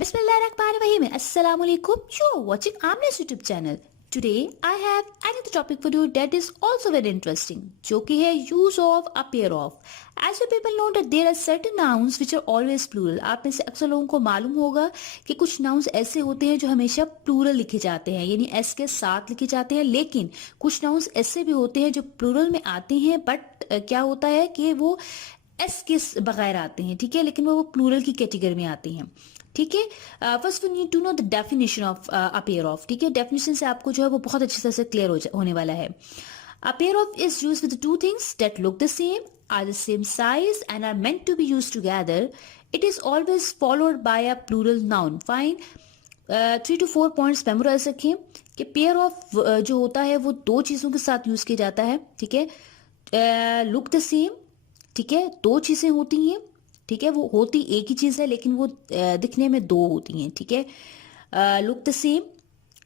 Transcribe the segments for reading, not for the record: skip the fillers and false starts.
Bismillahirrahmanirrahim. Assalamu alaikum. You're watching Amna's YouTube channel. Today I have another topic for you that is also very interesting, जो कि है use of a pair of. As you people know that there are certain nouns which are always plural. आप में से अक्सर लोगों को मालूम होगा कि कुछ nouns ऐसे होते हैं जो हमेशा plural लिखे जाते हैं, यानी s के साथ लिखे जाते हैं, लेकिन कुछ nouns ऐसे भी होते हैं जो plural में आते हैं बट क्या होता है कि वो s के बगैर आते हैं, ठीक है, लेकिन वो प्लूरल की कैटेगरी में आते हैं. ठीक है. First we need to know the definition of a pair of. ठीक है, डेफिनेशन से आपको जो है वो बहुत अच्छी तरह से क्लियर होने वाला है. A pair of is used with two things that look the same, are the same size and are meant to be used together. It is always followed by a plural noun. Fine. 3 to 4 points memorise रखें कि pair of जो होता है वो दो चीजों के साथ यूज किया जाता है. ठीक है, लुक द सेम. ठीक है, दो चीजें होती हैं. ठीक है, वो होती एक ही चीज है लेकिन वो दिखने में दो होती हैं. ठीक है, लुक द सेम.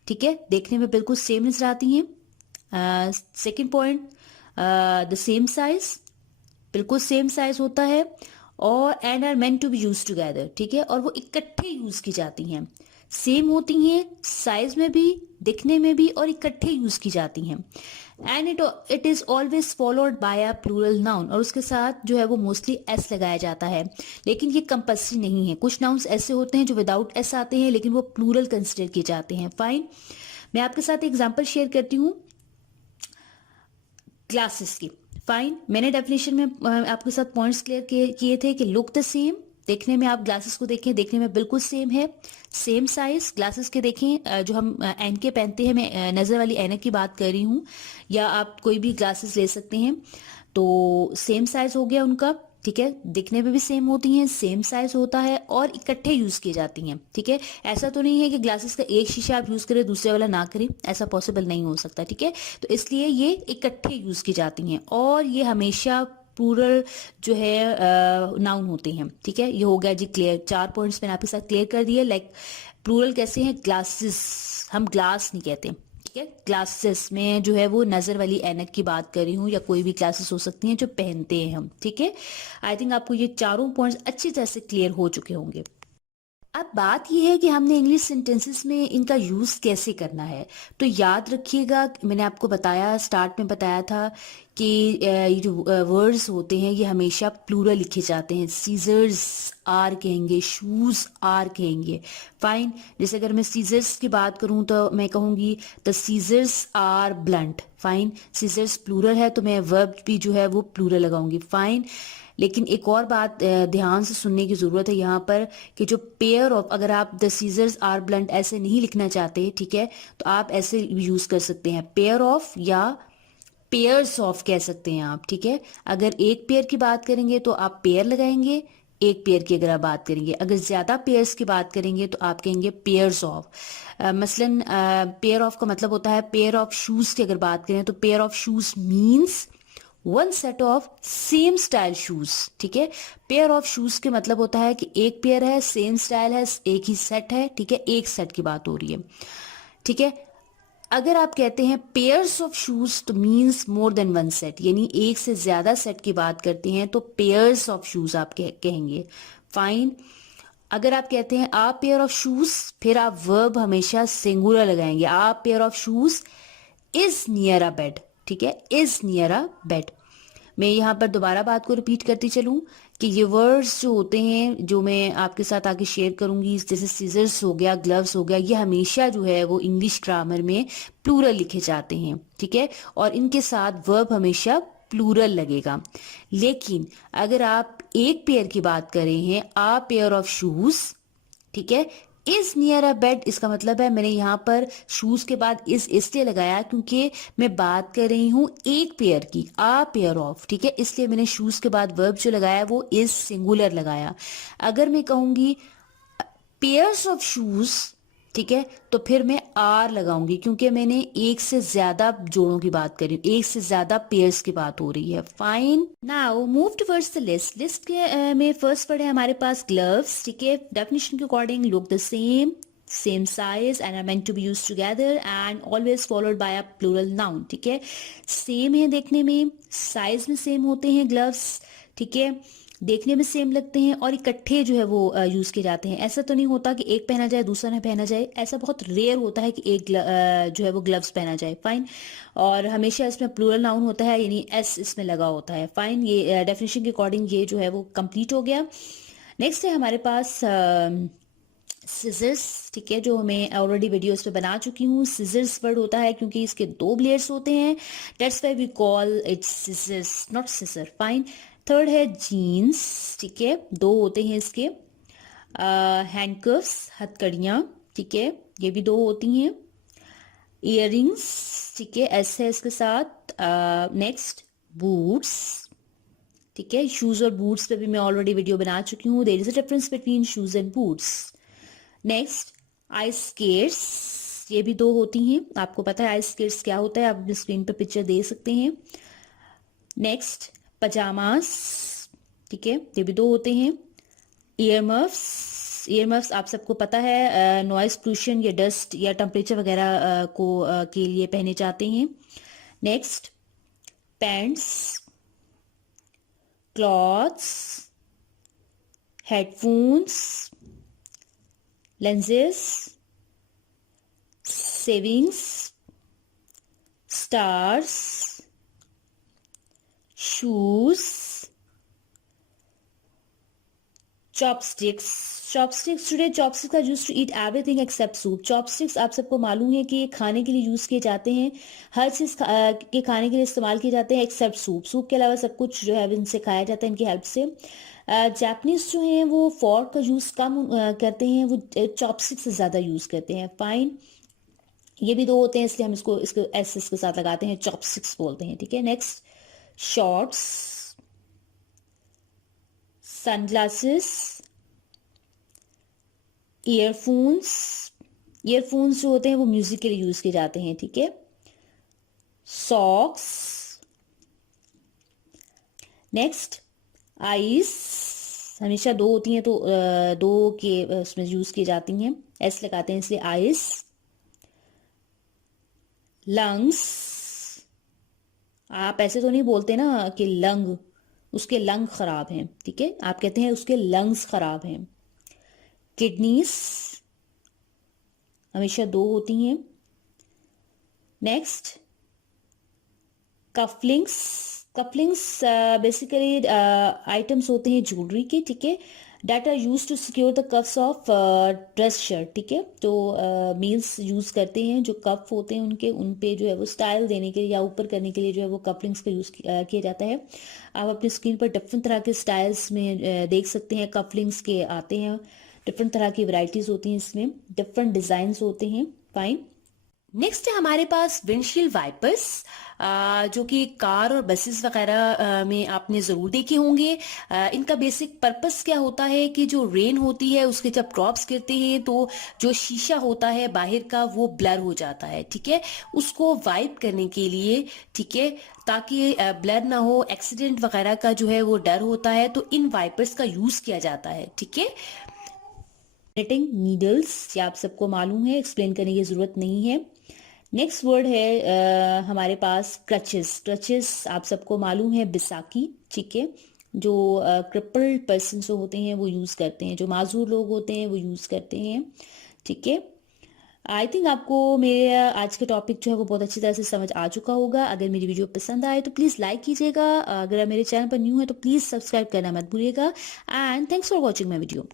ठीक है, देखने में बिल्कुल सेम नजर आती हैं. Second point, the same size, बिल्कुल सेम साइज होता है. और and are meant to be use together. ठीक है, और वो इकट्ठे यूज की जाती हैं. सेम होती हैं साइज में भी, दिखने में भी, और इकट्ठे यूज की जाती हैं. And it is always followed by a plural noun. और उसके साथ जो है वो मोस्टली एस लगाया जाता है, लेकिन ये कंपल्सरी नहीं है. कुछ नाउन्स ऐसे होते हैं जो विदाउट एस आते हैं लेकिन वो प्लूरल कंसिडर किए जाते हैं. फाइन. मैं आपके साथ एग्जांपल शेयर करती हूँ ग्लासेस की. फाइन. मैंने डेफिनेशन में आपके साथ पॉइंट्स क्लियर किए थे कि लुक द सेम. देखने में आप ग्लासेस को देखें, देखने में बिल्कुल सेम है. सेम साइज ग्लासेस के देखें, जो हम ऐनक के पहनते हैं, मैं नजर वाली ऐनक की बात कर रही हूँ, या आप कोई भी ग्लासेस ले सकते हैं. तो सेम साइज हो गया उनका. ठीक है, दिखने में भी सेम होती हैं, सेम साइज होता है, और इकट्ठे यूज की जाती हैं. ठीक है, ऐसा तो नहीं है कि ग्लासेस का एक शीशा आप यूज करें दूसरे वाला ना करें, ऐसा पॉसिबल नहीं हो सकता. ठीक है, तो इसलिए ये इकट्ठे यूज की जाती हैं और ये हमेशा प्लूरल जो है नाउन होते हैं. ठीक है, ये हो गया जी क्लियर. 4 पॉइंट्स मैंने आपके साथ क्लियर कर दिए. लाइक प्लूरल कैसे हैं, ग्लासेस, हम ग्लास नहीं कहते. ठीक है, ग्लासेस में जो है वो नजर वाली ऐनक की बात कर रही हूँ, या कोई भी ग्लासेस हो सकती हैं जो पहनते हैं हम. ठीक है, आई थिंक आपको ये चारों पॉइंट्स अच्छी तरह से क्लियर हो चुके होंगे. अब बात यह है कि हमने इंग्लिश सेंटेंसेस में इनका यूज कैसे करना है. तो याद रखिएगा, मैंने आपको बताया, स्टार्ट में बताया था कि ये जो वर्ड्स होते हैं ये हमेशा प्लूरल लिखे जाते हैं. सीजर्स आर कहेंगे, शूज आर कहेंगे. फाइन. जैसे अगर मैं सीजर्स की बात करूं तो मैं कहूंगी the scissors are blunt. Fine. Scissors plural है तो मैं वर्ब भी जो है वो प्लूरल लगाऊंगी. फाइन. लेकिन एक और बात ध्यान से सुनने की जरूरत है यहाँ पर कि जो पेयर ऑफ, अगर आप द सीजर्स आर ब्लंट ऐसे नहीं लिखना चाहते, ठीक है, तो आप ऐसे यूज कर सकते हैं पेयर ऑफ, या पेयर्स ऑफ कह सकते हैं आप. ठीक है, अगर एक पेयर की बात करेंगे तो आप पेयर लगाएंगे. एक पेयर की अगर आप बात करेंगे, अगर ज्यादा पेयर्स की बात करेंगे तो आप कहेंगे पेयर्स ऑफ. मसलन पेयर ऑफ का मतलब होता है, पेयर ऑफ शूज की अगर बात करें तो pair of shoes means one set of same style shoes. ठीक है, पेयर ऑफ शूज के मतलब होता है कि एक पेयर है, सेम स्टाइल है, एक ही सेट है. ठीक है, एक सेट की बात हो रही है. ठीक है, अगर आप कहते हैं पेयर्स ऑफ शूज तो means more than one set, यानी एक से ज्यादा सेट की बात करते हैं तो पेयर्स ऑफ शूज आप कहेंगे. फाइन. अगर आप कहते हैं आ पेयर ऑफ शूज, फिर आप वर्ब हमेशा सिंगुलर लगाएंगे. A pair of shoes is near a bed. ठीक है, इज नियर अ बेड. मैं यहाँ पर दोबारा बात को रिपीट करती चलूं कि ये वर्ड्स जो होते हैं जो मैं आपके साथ आगे शेयर करूंगी, जैसे सीजर्स हो गया, ग्लव्स हो गया, ये हमेशा जो है वो इंग्लिश ग्रामर में प्लूरल लिखे जाते हैं. ठीक है, और इनके साथ वर्ब हमेशा प्लूरल लगेगा. लेकिन अगर आप एक पेयर की बात कर रहे हैं, आ पेयर ऑफ शूज, ठीक है, इज नियर अ बेड, इसका मतलब है, मैंने यहाँ पर शूज के बाद इज इसलिए लगाया क्योंकि मैं बात कर रही हूं एक पेयर की, आ पेयर ऑफ. ठीक है, इसलिए मैंने शूज के बाद वर्ब जो लगाया वो इज सिंगुलर लगाया. अगर मैं कहूंगी पेयर्स ऑफ शूज, ठीक है, तो फिर मैं आर लगाऊंगी क्योंकि मैंने एक से ज्यादा जोड़ों की बात करी, एक से ज्यादा पेयर्स की बात हो रही है. Fine. Now move towards the list. List के में फर्स्ट वर्ड है हमारे पास ग्लव्स. ठीक है, डेफिनेशन के according look the same, same size and are meant to be used together and always followed by a plural noun. ठीक है, same है देखने में, साइज में सेम होते हैं ग्लव्स. ठीक है, देखने में सेम लगते हैं और इकट्ठे जो है वो यूज किए जाते हैं। ऐसा तो नहीं होता कि एक पहना जाए दूसरा ना पहना जाए, ऐसा बहुत रेयर होता है कि एक जो है वो ग्लव्स पहना जाए। फाइन। और हमेशा इसमें प्लूरल नाउन होता है, यानी एस इसमें लगा होता है। फाइन, ये डेफिनेशन के अकॉर्डिंग ये जो है वो कंप्लीट हो गया। नेक्स्ट है हमारे पास सिजर्स, ठीक है, जो मैं ऑलरेडी वीडियोस पे बना चुकी हूँ। सिजर्स वर्ड होता है क्योंकि इसके दो ब्लेड्स होते हैं, that's why we call it scissors, not scissor. Fine. Third है जीन्स, ठीक है, दो होते हैं इसके। हैंडकफ्स, हथकड़ियाँ, ठीक है, ये भी दो होती हैं। इयररिंग्स, ठीक है, एस है इसके साथ। नेक्स्ट बूट्स, ठीक है, शूज और बूट्स पे भी मैं ऑलरेडी वीडियो बना चुकी हूँ। There is a difference between shoes and boots. Next ice skates, ये भी दो होती हैं। आपको पता है आइस स्केट्स क्या होता है, आप स्क्रीन पे पिक्चर दे सकते हैं। नेक्स्ट पजामास, ठीक है, ये भी दो होते हैं। ईयरमफ्स, ईयरमफ्स आप सबको पता है नॉइस पोल्यूशन या डस्ट या टेम्परेचर वगैरह को के लिए पहने जाते हैं। Next pants, clothes, headphones, lenses, savings, stars, shoes, chopsticks. Chopsticks, today chopsticks are used to eat everything except soup. Chopsticks आप सबको मालूम है कि ये खाने के लिए यूज किए जाते हैं, हर चीज के खाने के लिए इस्तेमाल किए जाते हैं एक्सेप्ट सूप। सूप के अलावा सब कुछ जो है इनसे खाया जाता है, इनकी हेल्प से। जापानीज जो हैं वो फॉर्क का यूज कम करते हैं, वो चॉपस्टिक्स से ज्यादा यूज करते हैं। फाइन, ये भी दो होते हैं इसलिए हम इसको एस के साथ लगाते हैं, चॉपस्टिक्स बोलते हैं, ठीक है। Next shorts, sunglasses, earphones, earphones जो होते हैं वो म्यूजिक के लिए यूज किए जाते हैं, ठीक है। सॉक्स। नेक्स्ट आइस, हमेशा दो होती हैं तो दो के उसमें यूज की जाती हैं, एस लगाते हैं इसलिए आइस। लंग्स, आप ऐसे तो नहीं बोलते ना कि लंग, उसके लंग खराब हैं, ठीक है, आप कहते हैं उसके लंग्स खराब हैं। किडनीज, हमेशा दो होती हैं। Next cufflinks, cufflinks basically items होते हैं ज्वेलरी के, ठीक है, that are use to secure the cuffs of dress shirt, ठीक है, तो मेल्स यूज करते हैं जो कफ होते हैं उनके, उन पे जो है वो स्टाइल देने के लिए या ऊपर करने के लिए जो है वो कफलिंग्स का यूज किया जाता है। आप अपनी स्क्रीन पर डिफरेंट तरह के स्टाइल्स में देख सकते हैं, कफलिंग्स के आते हैं, डिफरेंट तरह की वैरायटीज होती हैं इसमें, डिफरेंट डिजाइन होते हैं। फाइन। नेक्स्ट है हमारे पास विंडशील्ड वाइपर्स, जो कि कार और बसेस वगैरह में आपने ज़रूर देखे होंगे। इनका बेसिक पर्पस क्या होता है कि जो रेन होती है उसके जब ड्रॉप्स गिरते हैं तो जो शीशा होता है बाहर का वो ब्लर हो जाता है, ठीक है, उसको वाइप करने के लिए, ठीक है, ताकि ब्लर ना हो, एक्सीडेंट वगैरह का जो है वो डर होता है, तो इन वाइपर्स का यूज़ किया जाता है, ठीक है। निटिंग नीडल्स, ये आप सबको मालूम है, एक्सप्लेन करने की ज़रूरत नहीं है। नेक्स्ट वर्ड है हमारे पास क्रचेस। क्रचेस आप सबको मालूम है बिसाकी, ठीक है, जो क्रिपल्ड पर्सन जो होते हैं वो यूज़ करते हैं, जो माजूर लोग होते हैं वो यूज़ करते हैं, ठीक है। आई थिंक आपको मेरे आज के टॉपिक जो है वो बहुत अच्छी तरह से समझ आ चुका होगा। अगर मेरी वीडियो पसंद आए तो प्लीज़ लाइक कीजिएगा, अगर आप मेरे चैनल पर न्यू है तो प्लीज़ सब्सक्राइब करना मत भूलिएगा। And thanks for watching my video.